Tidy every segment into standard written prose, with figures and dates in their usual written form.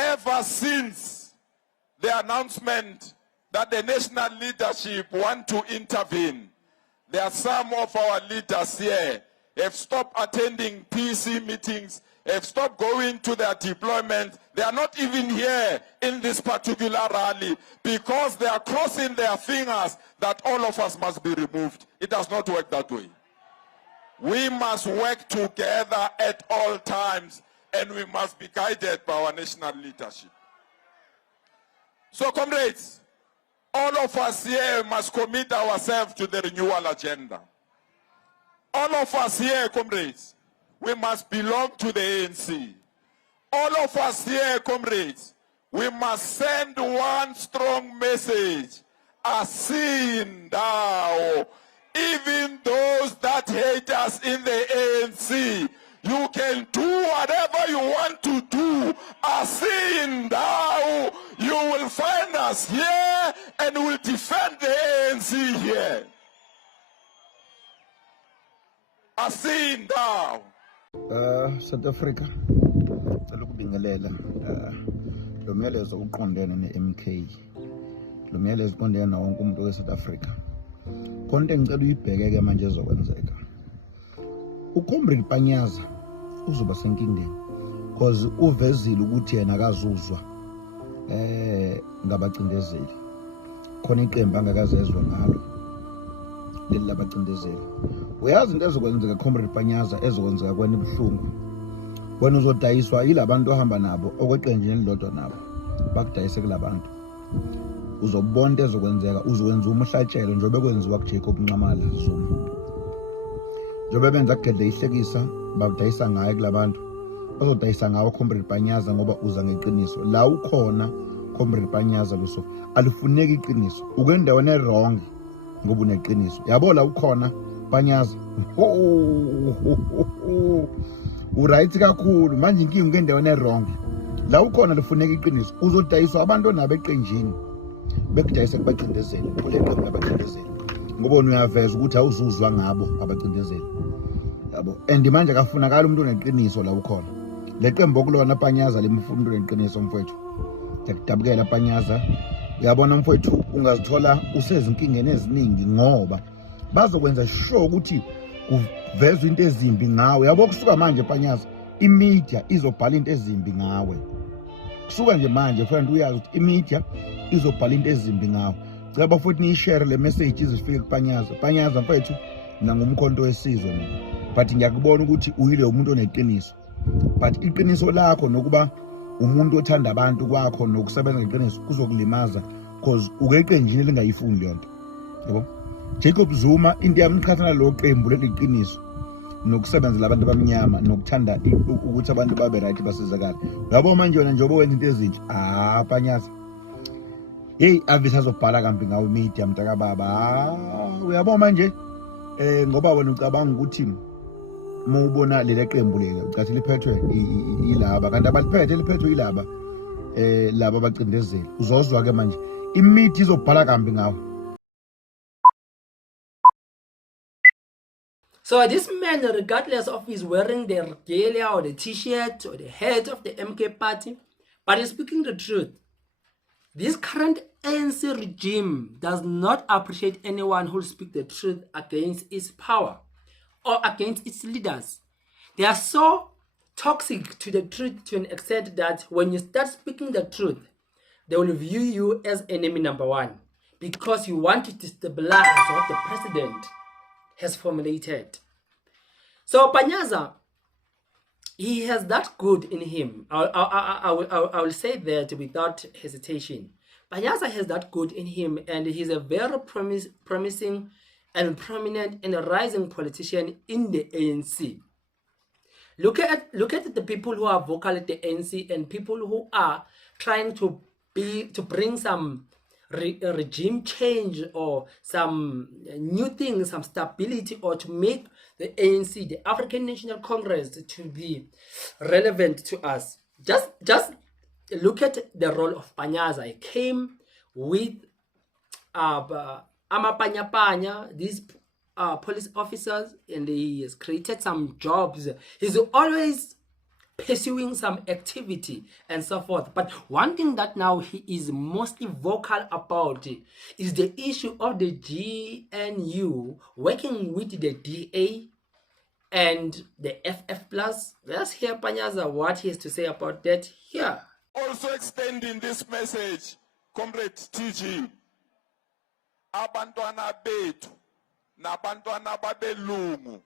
ever since the announcement that the national leadership want to intervene, there are some of our leaders here have stopped attending PC meetings, have stopped going to their deployment. They are not even here in this particular rally because they are crossing their fingers that all of us must be removed. It does not work that way. We must work together at all times, and we must be guided by our national leadership. So, comrades, all of us here must commit ourselves to the renewal agenda. All of us here, comrades, we must belong to the ANC. All of us here, comrades, we must send one strong message. Asindao. Even those that hate us in the ANC, you can do whatever you want to do. Asindao. You will find us here and will defend the ANC here. Asindao. South Africa cela ukubingelela lo myalezo uqondene ne-MK lo myalezo uqondene nawo wonke umuntu we-South Africa konke ngicela uyibheke-ke manje ezokwenzeka uComrade Panyaza uzoba senkingeni because uvezile ukuthi yena akazuzwa ngabacindezeli khona iqembu angakazezwa ngalo leli labacindezeli uyazi into ezokwenzeka Comrade Panyaza ezokwenzeka kwena ibuhlungu wena uzodayiswa yilabantu ohamba nabo okweqenjini elilodwa nabo bakudayise kulabantu uzobona into ezokwenzeka uzokwenza umhlatshelo njengoba kwenziwa kuJacob Nxamala Zuma njengoba benza kugedle ihlekisa babudayisa ngaye kulabantu bazodayisa ngawo Comrade Panyaza ngoba uza ngeqiniso la ukhona Comrade Panyaza Lesufi alifuneki iqiniso ukwendaweni wrong ngoba uneqiniso yabo la ukhona Panyaza uright kakhulu manje inkingi ngendaweni wrong la ukhona lifuneka iqiniso uzodayiswa abantu nabo eqenjini bekudayisa kubacindezeli kuleqembu abacindezeli ngoba uyaveza ukuthi awuzuzwa ngabo abacindezeli yabo and manje akafunakala umuntu oneqiniso la ukhona leqembu okulona Panyaza limfuna umuntu oneqiniso mfowethu ngiyakudabukela Panyaza uyabona mfowethu ungazithola usezinkingeni eziningi ngoba bazokwenza sure ukuthi kuvezwe into ezimbi ngawe yabo kusuka manje Panyaza imedia izobhala into ezimbi ngawe kusuka nje manje friend uyazi ukuthi imedia izobhala into ezimbi ngawe cela futhi ni share le message izifike kuPanyaza Panyaza mfowethu mina ngumkhonto wesizwe mina but ngiyakubona ukuthi uyile umuntu oneqiniso but iqiniso lakho nokuba umuntu othanda abantu kwakho nokusebenza ngeqiniso kuzokulimaza because ukeqenjini lingayifuni le nto yabo Jacob Zuma into yamqhathana lo qembu leqiniso nokusebenzela abantu abamnyama nokuthanda ukuthi abantu babe right basizakala yabo manje wena njengoba wenza into ezinhle Panyaza hey avisa azobhala kambi ngawe media mntaka baba uyabo manje ngoba wena ucabanga ukuthi mawubona leli qembu leli ucathi liphethwe ilaba kanti abaliphethe liphethwe ilaba laba abacindezeli uzozwa ke manje imedia izobhala kambi ngawe. So this man, regardless of he's wearing the regalia or the t-shirt or the hat of the MK party, but he's speaking the truth. This current ANC regime does not appreciate anyone who speaks the truth against its power or against its leaders. They are so toxic to the truth to an extent that when you start speaking the truth, they will view you as enemy number one because you want to destabilize what the president has formulated. So Panyaza, he has that good in him. I will say that without hesitation. Panyaza has that good in him, and he's a very promising and prominent and a rising politician in the ANC. Look at the people who are vocal at the ANC and people who are trying to bring some regime change or some new things, some stability, or to make the ANC, the African National Congress, to be relevant to us. Just look at the role of Panyaza. He came with Panya, these police officers, and he has created some jobs. He's always pursuing some activity and so forth. But one thing that now he is mostly vocal about is the issue of the GNU working with the DA and the FF plus. Let's hear Panyaza what he has to say about that here. Also extending this message, Comrade TG, abantwana bethu nabantwana babelungu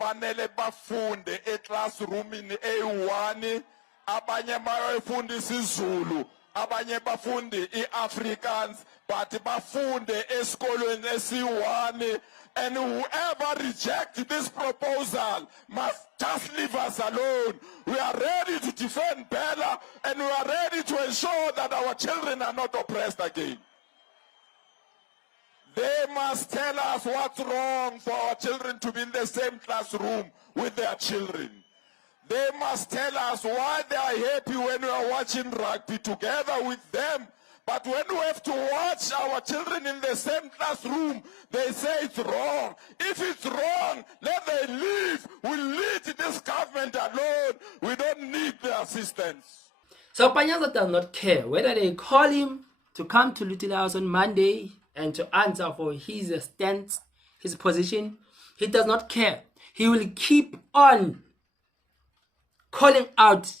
fanele bafunde eclassroomini eyi-1, abanye bayifunda isiZulu, abanye bafunde iAfrikaans, but bafunde esikolweni esi-1, and whoever rejects this proposal must just leave us alone. We are ready to defend Bella, and we are ready to ensure that our children are not oppressed again. They must tell us what's wrong for our children to be in the same classroom with their children. They must tell us why they are happy when we are watching rugby together with them. But when we have to watch our children in the same classroom, they say it's wrong. If it's wrong, let them leave. We'll lead this government alone. We don't need their assistance. So Panyaza does not care whether they call him to come to Little House on Monday and to answer for his stance, his position. He does not care. He will keep on calling out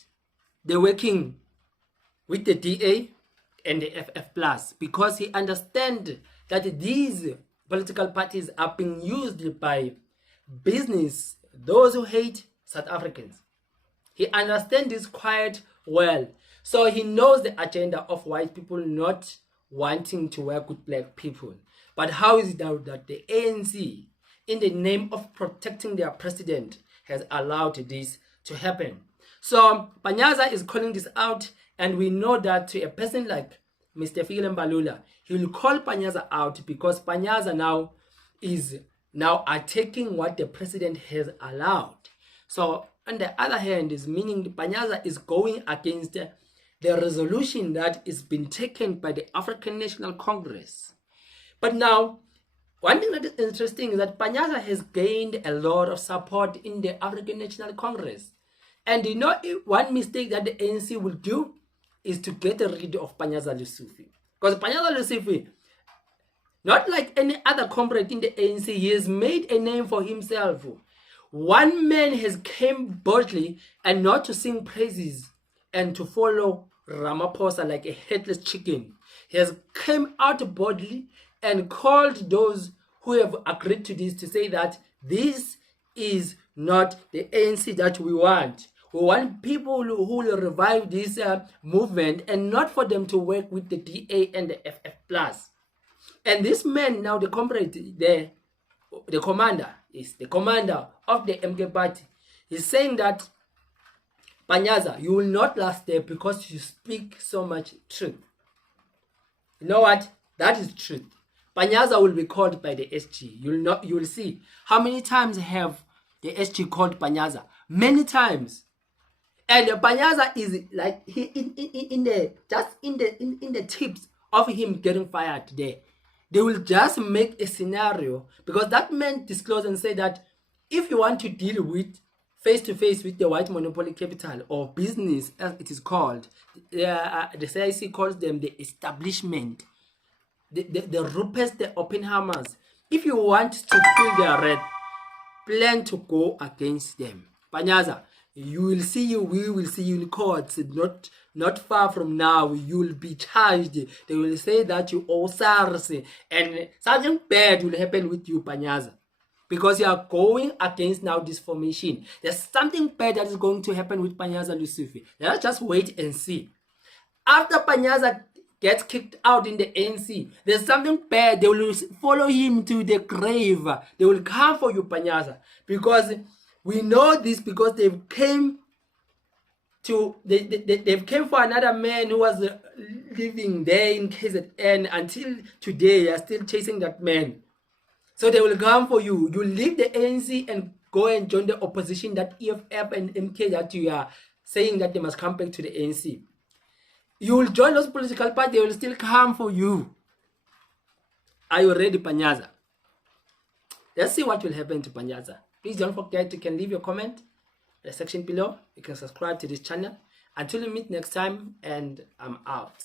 the working with the DA and the FF plus, because he understands that these political parties are being used by business, those who hate South Africans. He understands this quite well. So he knows the agenda of white people not wanting to work with black people. But how is it now that the ANC, in the name of protecting their president, has allowed this to happen? So Panyaza is calling this out, and we know that to a person like Mr. Fikiule Mbalula, he will call Panyaza out because Panyaza now is attacking what the president has allowed. So on the other hand, is meaning Panyaza is going against the resolution that is been taken by the African National Congress. But now, one thing that is interesting is that Panyaza has gained a lot of support in the African National Congress. And you know, one mistake that the ANC will do is to get rid of Panyaza Lesufi. Because Panyaza Lesufi, not like any other comrade in the ANC, he has made a name for himself. One man has came boldly and not to sing praises and to follow Ramaphoa like a headless chicken. He has come out boldly and called those who have agreed to this to say that this is not the ANC that we want. We want people who will revive this movement, and not for them to work with the DA and the FF plus. And this man now, the comrade, the commander, is the commander of the MK party. He's saying that Panyaza, you will not last there because you speak so much truth. You know what? That is truth. Panyaza will be called by the SG. You will see. How many times have the SG called Panyaza? Many times. And Panyaza is like he in the tips of him getting fired there. They will just make a scenario, because that man disclosed and said that if you want to deal with face-to-face with the white monopoly capital or business, as it is called, the CIC calls them the establishment, the Ruppers, the Oppenheimers. If you want to feel their wrath, plan to go against them. Panyaza, we will see you in courts. Not far from now, you will be charged. They will say that you owe SARS, and something bad will happen with you, Panyaza, because you are going against now this formation. There's something bad that is going to happen with Panyaza Lesufi. Let's just wait and see. After Panyaza gets kicked out in the ANC, there's something bad. They will follow him to the grave. They will come for you, Panyaza, because we know this, because they've came for another man who was living there in KZN. Until today, they are still chasing that man. So they will come for you. You leave the ANC and go and join the opposition, that EFF and MK that you are saying that they must come back to the ANC. You will join those political parties, they will still come for you. Are you ready, Panyaza? Let's see what will happen to Panyaza. Please don't forget, you can leave your comment the section below. You can subscribe to this channel. Until we meet next time, and I'm out.